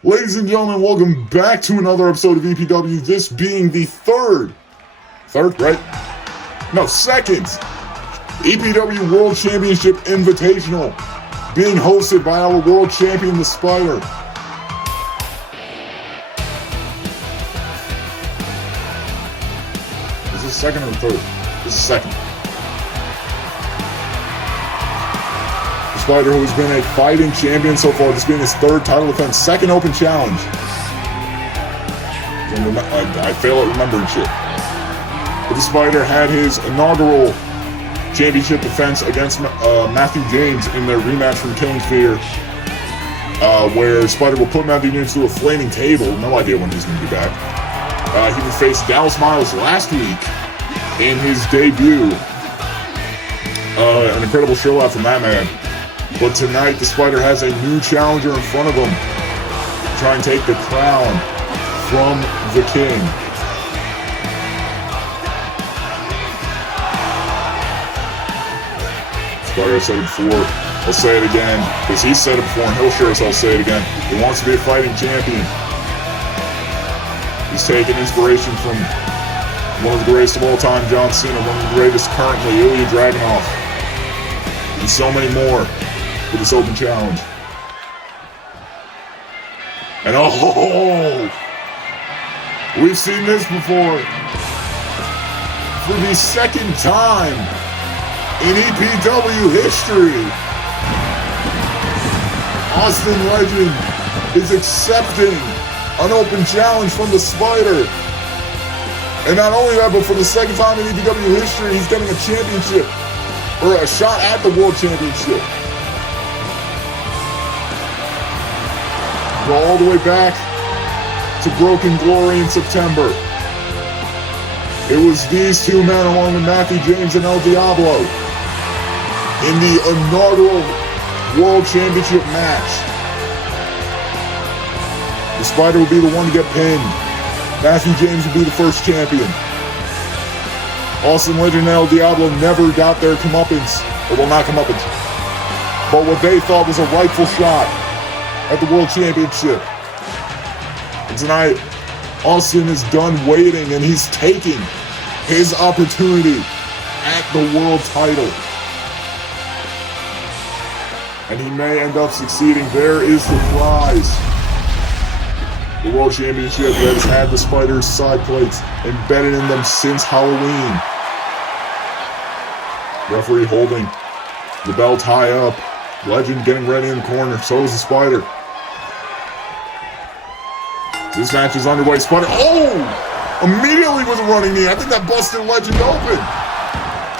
Ladies and gentlemen, welcome back to another episode of EPW, this being the second EPW World Championship Invitational, being hosted by our world champion, the Spider. Is this second or third? This is second. The Spider, who has been a fighting champion so far, this being his third title defense, second open challenge. I fail at remembering shit. But the Spider had his inaugural championship defense against Matthew James in their rematch from King's Fear, where Spider will put Matthew James through a flaming table. No idea when he's going to be back. He would face Dallas Miles last week in his debut. An incredible show out from that man. But tonight, the Spider has a new challenger in front of him to try and take the crown from the King. Spider said it before, I'll say it again, because he said it before and he'll sure as hell say it again. He wants to be a fighting champion. He's taking inspiration from one of the greatest of all time, John Cena, one of the greatest currently, Ilya Dragunov, and so many more for this open challenge. And oh, we've seen this before. For the second time in EPW history, Austin Legend is accepting an open challenge from the Spider. And not only that, but for the second time in EPW history, he's getting a championship, or a shot at the World Championship. Go all the way back to Broken Glory in September. It was these two men, along with Matthew James and El Diablo, in the inaugural World Championship match. The Spider would be the one to get pinned. Matthew James would be the first champion. Austin Legend and El Diablo never got their comeuppance, or well, not comeuppance, but what they thought was a rightful shot at the World Championship. And tonight, Austin is done waiting and he's taking his opportunity at the world title. And he may end up succeeding. There is the prize. The World Championship that has had the Spider's side plates embedded in them since Halloween. Referee holding the belt high up. Legend getting ready in the corner. So is the Spider. This match is underway. Spider, immediately with a running knee. I think that busted Legend open.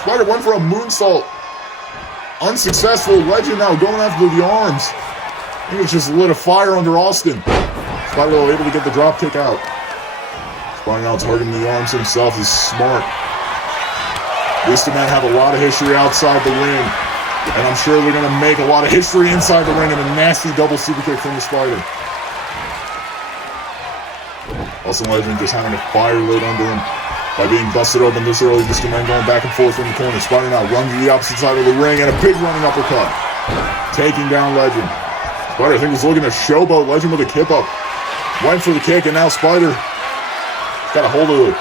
Spider went for a moonsault. Unsuccessful. Legend now going after the arms. I think it's just lit a fire under Austin. Spider able to get the drop kick out. Spider now targeting the arms himself is smart. These two men have a lot of history outside the ring. And I'm sure they're going to make a lot of history inside the ring in a nasty double super kick from the Spider. Austin Legend just having a fire lit under him by being busted open this early. These two men going back and forth in the corner. Spider now runs to the opposite side of the ring and a big running uppercut, taking down Legend. Spider, I think, was looking to showboat Legend with a kip up. Went for the kick, and now Spider got a hold of the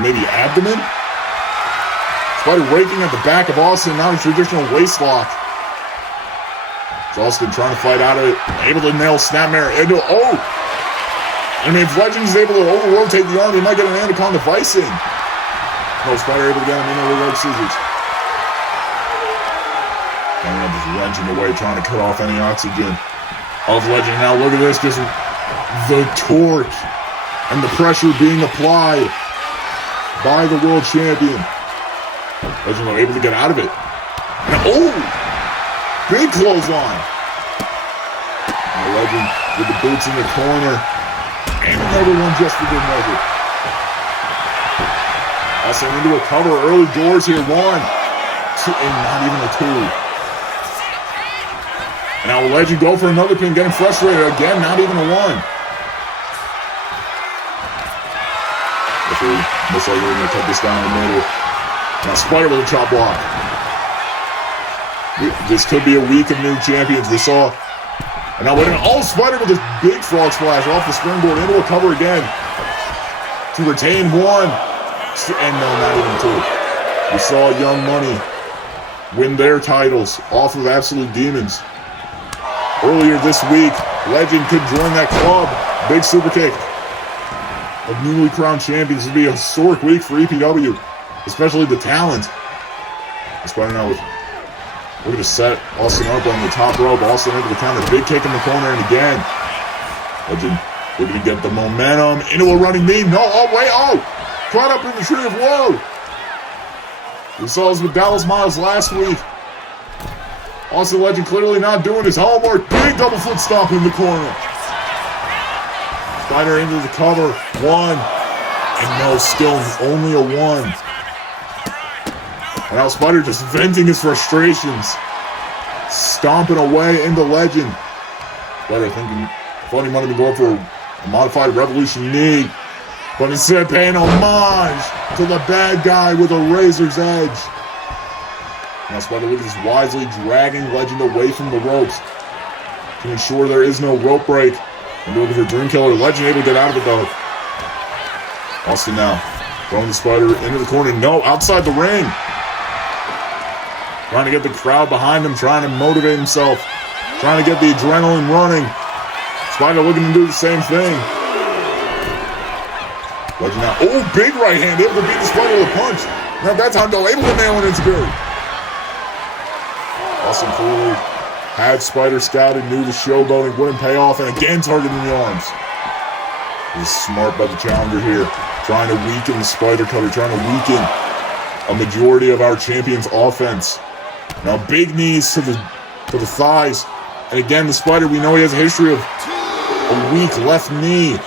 maybe abdomen. Spider raking at the back of Austin, now in traditional waist lock. Austin trying to fight out of it, able to nail Snapmare into, I mean, if Legend is able to over-rotate the arm, he might get an Anaconda Vicing. No, Spider able to get him in with leg scissors. And just wrenching away, trying to cut off any oxygen of Legend. Now look at this, just the torque and the pressure being applied by the world champion. Legend able to get out of it. And, big clothesline. Now Legend with the boots in the corner. And another one just for good measure. Also into a cover, early doors here. 1, 2, and not even a 2. And now Legend go for another pin, getting frustrated again, not even a 1. Referee looks like we're going to cut this down in the middle. Now Spider with a chop block. This could be a week of new champions. We saw And now waiting. Oh, Spider with this big frog splash off the springboard into a cover again. To retain one. And no, not even two. We saw Young Money win their titles off of Absolute Demons. Earlier this week, Legend could join that club. Big super kick of newly crowned champions. Would be a historic week for EPW, especially the talent. Spider now with, we're going to set Austin up on the top rope. Austin into the counter. Big kick in the corner, and again, Legend looking to get the momentum into a running knee. No, oh, wait, oh! Caught up in the tree of woe. We saw this with Dallas Miles last week. Austin Legend clearly not doing his homework. Big double foot stomp in the corner. Spider into the cover. One. And no, still only a one. And now Spider just venting his frustrations. Stomping away into Legend. Spider thinking, thought he might have been going for a modified Revolution knee. But instead paying homage to the bad guy with a razor's edge. Now Spider is wisely dragging Legend away from the ropes to ensure there is no rope break. And looking for Dream Killer. Legend able to get out of it though. Austin now throwing the Spider into the corner. No, outside the ring. Trying to get the crowd behind him, trying to motivate himself, trying to get the adrenaline running. Spider looking to do the same thing. Legend now. Oh, big right hand. Able to beat the Spider with a punch. Now that time though, able to nail it into good. Austin clearly had Spider scouted, knew the showboating wouldn't pay off, and again targeting the arms. He's smart by the challenger here. Trying to weaken the Spider cutter, trying to weaken a majority of our champion's offense. Now big knees to the thighs. And again, the Spider, we know he has a history of a weak left knee.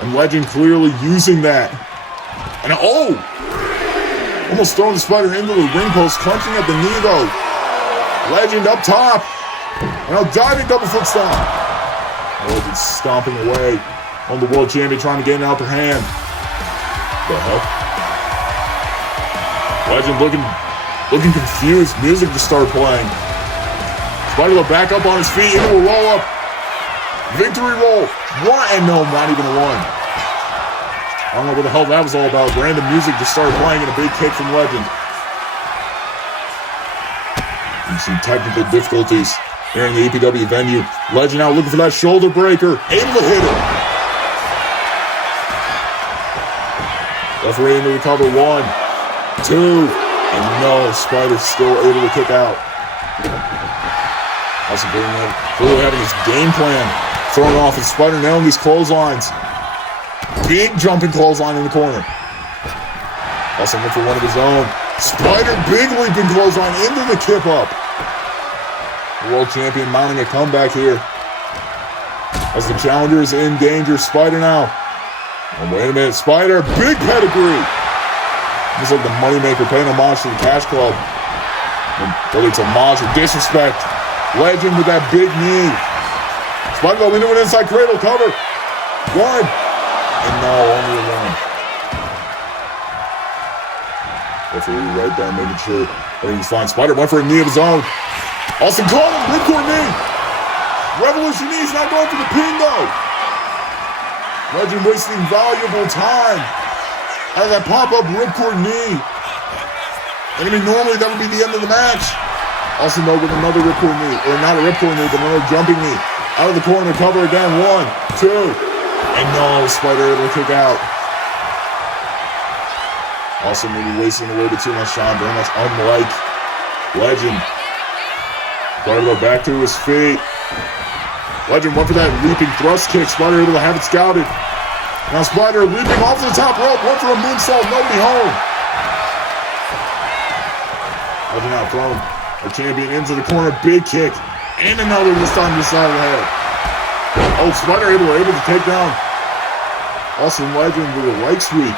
And Legend clearly using that. And oh! Almost throwing the Spider into the ring post, clenching at the knee though. Legend up top. And now diving double foot stomp. Legend stomping away on the world champion, trying to get an upper hand. What the hell? Legend looking confused. Music to start playing. Spider will back up on his feet into a roll up. Victory roll. One, and no, not even a one. I don't know what the hell that was all about. Random music just started playing and a big kick from Legend. And some technical difficulties here in the EPW venue. Legend now looking for that shoulder breaker. Able to hit it. Referee into the cover. 1, 2, and no, Spider still able to kick out. Also clearly having his game plan thrown off, and Spider nailing these clotheslines. Big jumping clothesline in the corner. Also went for one of his own. Spider big leaping clothesline into the kip up. The world champion mounting a comeback here. As the challenger is in danger. Spider now. Oh, wait a minute. Spider, big pedigree. It's like the moneymaker paying homage to the Cash Club. Whether it's homage or disrespect. Legend with that big knee. Spider going into an inside cradle cover. 1. And no, only a 1. Referee right there making sure everything's fine. Spider went for a knee of his own. Austin caught him. Ripcord knee. Revolution knee's not going for the pin though. Legend wasting valuable time out of that pop-up ripcord knee. And I mean, normally that would be the end of the match. Austin though with another ripcord knee. Or not a ripcord knee, but another jumping knee. Out of the corner, cover again. 1, 2. And no, Spider able to kick out. Also maybe wasting a little bit too much time, very much unlike Legend. Spider go back to his feet. Legend went for that leaping thrust kick. Spider able to have it scouted. Now Spider leaping off the top rope. Went for a moonsault, nobody home. Legend now throwing our champion into the corner. Big kick. And another this time to the side of the head. Oh, Spider able to take down Austin Legend with a leg sweep.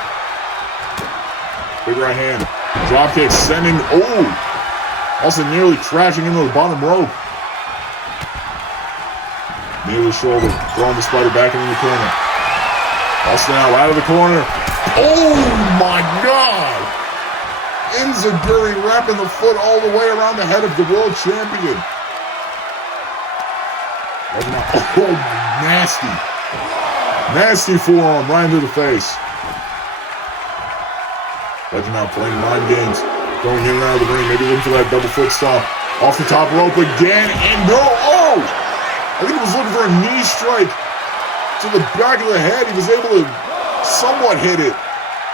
Big right hand. Drop kick sending. Oh! Austin nearly crashing into the bottom rope. Knee to the shoulder. Throwing the Spider back into the corner. Austin now out of the corner. Oh my God! Enziguri wrapping the foot all the way around the head of the world champion. Oh, nasty. Nasty forearm right into the face. Legend now playing mind games. Going in and out of the ring. Maybe looking for that double foot stomp. Off the top rope again. And no. Oh! I think he was looking for a knee strike to the back of the head. He was able to somewhat hit it.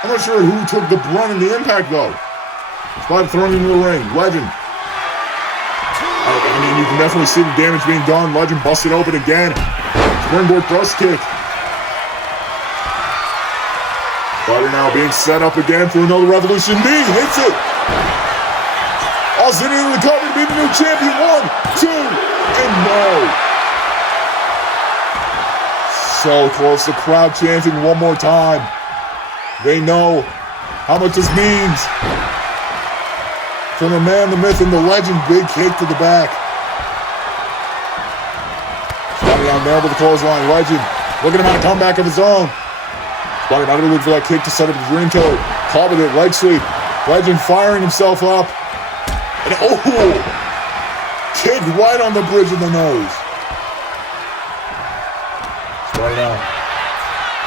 I'm not sure who took the brunt of the impact, though. Spider thrown into the ring. Legend. I mean, you can definitely see the damage being done. Legend busted open again. Springboard thrust kick. Spider now being set up again for another Revolution knee. Hits it. Austin into the cover to be the new champion. 1, 2, and no. So close. The crowd chanting one more time. They know how much this means. From the man, the myth, and the legend, big kick to the back. Spider down there with the clothesline. Legend looking at a comeback of his own. Spider not going to look for that kick to set up the dream killer. Caught with it, leg sweep. Legend firing himself up. And kick right on the bridge of the nose. Spider now.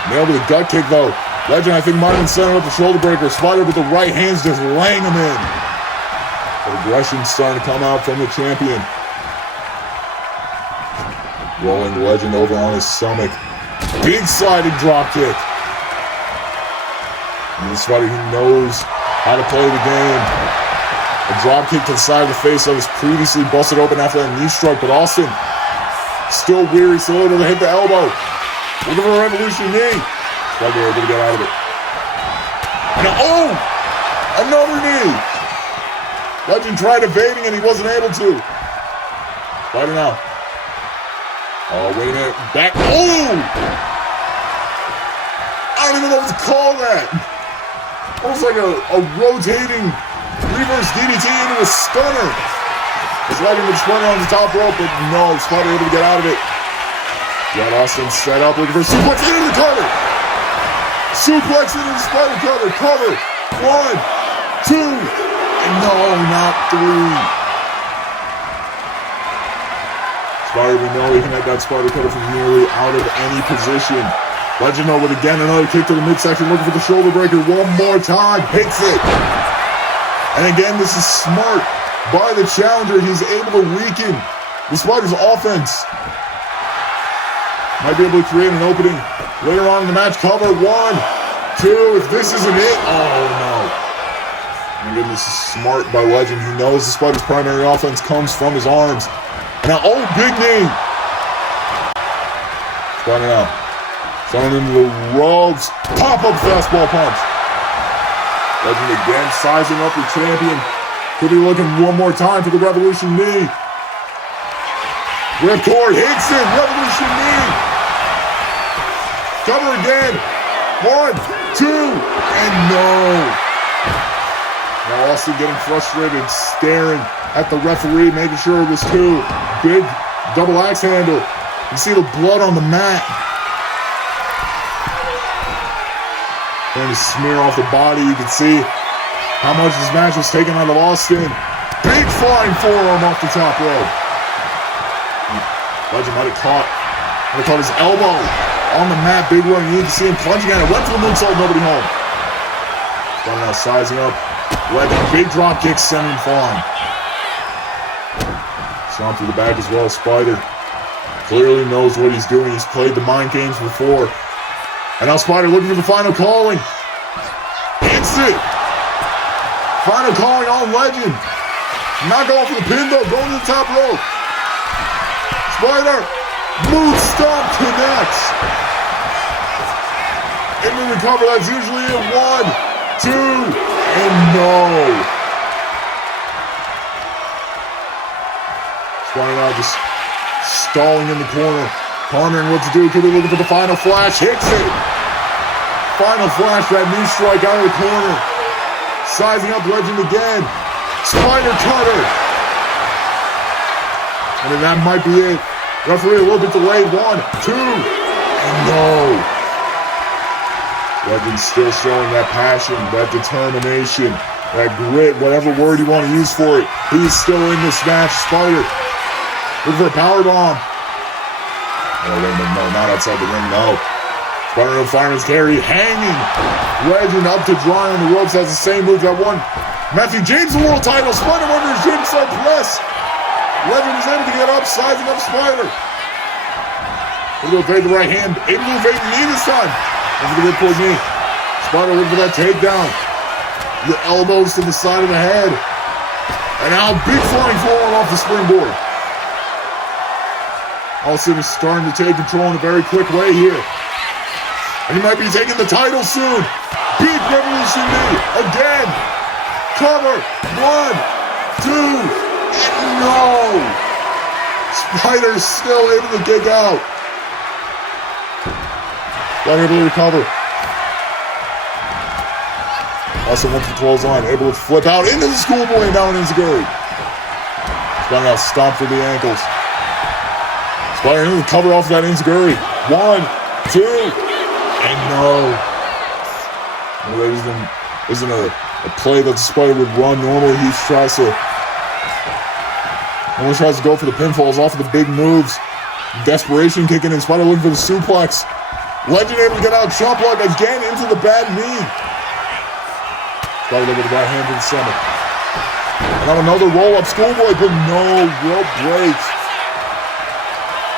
Nailed with a gut kick though. Legend, I think, might have been setting up the shoulder breaker. Spider with the right hands just laying him in. The aggression starting to come out from the champion. Rolling Legend over on his stomach. Big sliding drop kick. And the Spider, he knows how to play the game. A drop kick to the side of the face that was previously busted open after that knee strike, but Austin still weary, still able to hit the elbow. Looking for a Revolution knee. Spider able to get out of it. And another knee. Legend tried evading and he wasn't able to. Spider now. Oh, wait a minute. Back. Oh! I don't even know what to call that. Almost like a rotating reverse DDT into a stunner. It's Legend with Splinter on the top rope, but no, Spider able to get out of it. Got Austin set up looking for suplex into the cover. Suplex into the Spider cover. Cover. 1, 2. And no, not 3. Spider, we know he can hit that Spider cutter from nearly out of any position. Legend over it again, another kick to the midsection, looking for the shoulder breaker one more time, hits it. And again, this is smart by the challenger. He's able to weaken the Spider's offense. Might be able to create an opening later on in the match. Cover 1, 2. If this isn't it, oh no. My goodness, this is smart by Legend. He knows the Spider's primary offense comes from his arms. And now, big knee. Spider now. Thrown into the ropes. Pop-up fastball punch. Legend again sizing up the champion. Could be looking one more time for the Revolution knee. Ripcord hits it. Revolution knee. Cover again. 1, 2, and no. Now Austin getting frustrated, staring at the referee, making sure it was 2. Big double axe handle. You see the blood on the mat. Trying to smear off the body. You can see how much this match was taken out of Austin. Big flying forearm off the top rope. Legend might have caught his elbow on the mat. Big run. You need to see him plunging at it. Went for the moonsault, nobody home. Now sizing up. Legend, big drop kick, sending him flying. Stomp through the back as well. Spider clearly knows what he's doing. He's played the mind games before. And now Spider looking for the final calling. Hits it. Final calling on Legend. Not going for the pin though. Going to the top rope. Spider. Moon stomp connects. In the recover, that's usually a 1, 2, and no. Spider now just stalling in the corner, pondering what to do. Could be looking for the final flash. Hits it. Final flash, that knee strike out of the corner. Sizing up Legend again. Spider cutter. And then that might be it. Referee a little bit delayed. 1, 2, and no. Legend still showing that passion, that determination, that grit, whatever word you want to use for it. He's still in this match. Spider looking for a powerbomb. Oh, wait a minute, no, not outside the ring, no. Spider Fireman's carry, hanging. Legend up to dry on the ropes, has the same move that won Matthew James the world title. Spider under his jigsaw press. Legend is able to get up, sizing up Spider. Able to evade the right hand, able to evade the knee this time. Over the ripcord knee. Spider looking for that takedown. The elbows to the side of the head. And now big flying forearm off the springboard. Austin is starting to take control in a very quick way here. And he might be taking the title soon. Big revolution knee. Again. Cover. 1, 2. And no. Spider's still able to kick out. Not able to recover. Austin went for the clothesline. Able to flip out into the schoolboy and down into Gary. Spider now stomp for the ankles. Spider into the cover off of that Enziguri. 1, 2. And no. Well, that isn't a play that the Spider would run. Normally he tries to go for the pinfalls off of the big moves. Desperation kicking in. Spider looking for the suplex. Legend able to get out chop block again into the bad knee. Spider looking at the right hand to the center. And now another roll up schoolboy, but no rope breaks.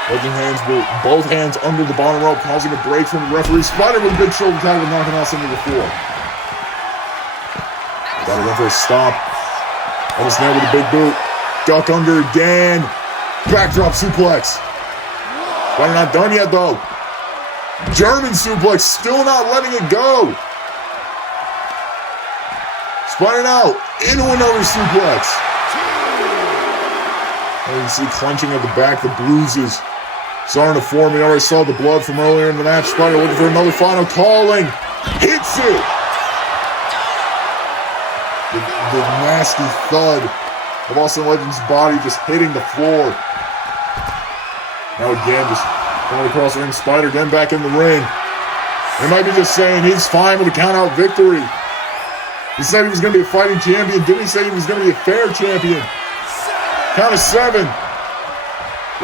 Legend hands with both hands under the bottom rope, causing a break from the referee. Spider with a big shoulder tackle, knocking out something to the floor. Spider went for a stomp. Almost nailed with a big boot. Duck under again. Backdrop suplex. Spider not done yet though. German suplex, still not letting it go. Spider now into another suplex. And you can see clenching at the back, the bruises starting to form. We already saw the blood from earlier in the match. Spider looking for another final calling. Hits it! The nasty thud of Austin Legend's body just hitting the floor. Now again, just going across the ring. Spider again back in the ring. They might be just saying he's fine with a count-out victory. He said he was going to be a fighting champion. Didn't he say he was going to be a fair champion? Count of 7.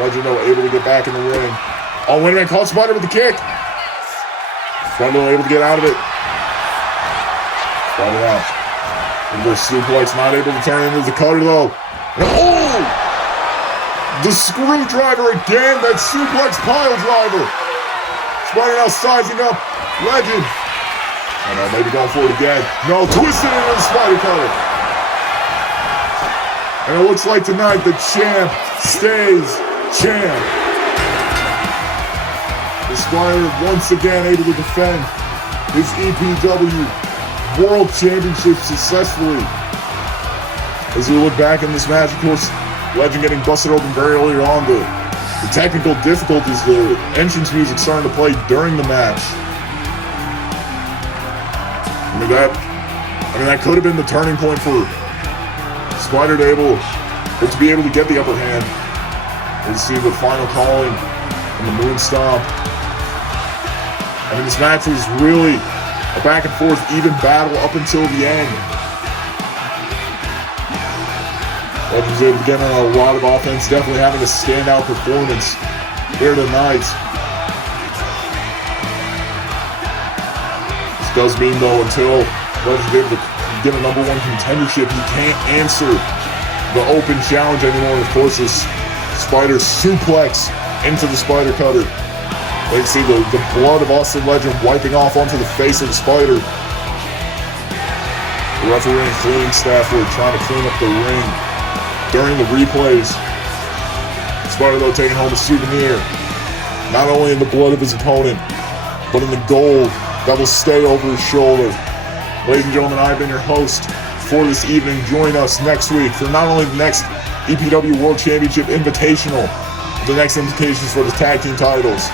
Legend though able to get back in the ring. Oh, wait a minute, caught Spider with the kick. Spider able to get out of it. Spider out. Into the suplex, not able to turn into the cutter though. And, oh! The screwdriver again, that suplex pile driver. Spider now sizing up Legend. Oh no, maybe going for it again. No, twisted into the Spider cutter. And it looks like tonight the champ stays champ. The Spider once again able to defend his EPW World Championship successfully. As we look back in this match, of course, Legend getting busted open very early on. The technical difficulties, the entrance music starting to play during the match. That could have been the turning point for Spider to be able to get the upper hand. We'll see the final calling and the moon stomp. This match was really a back and forth, even battle up until the end. Legend was able to get on a lot of offense, definitely having a standout performance here tonight. This does mean though, until Legend's able to get a #1 contendership, he can't answer the open challenge anymore. Of course, this Spider suplex into the Spider cutter. You can see the blood of Austin Legend wiping off onto the face of the Spider. The referee and cleaning staff were trying to clean up the ring during the replays. Spider though taking home a souvenir, not only in the blood of his opponent, but in the gold that will stay over his shoulder. Ladies and gentlemen, I've been your host for this evening. Join us next week for not only the next EPW World Championship Invitational, but the next implications for the tag team titles.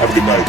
Have a good night.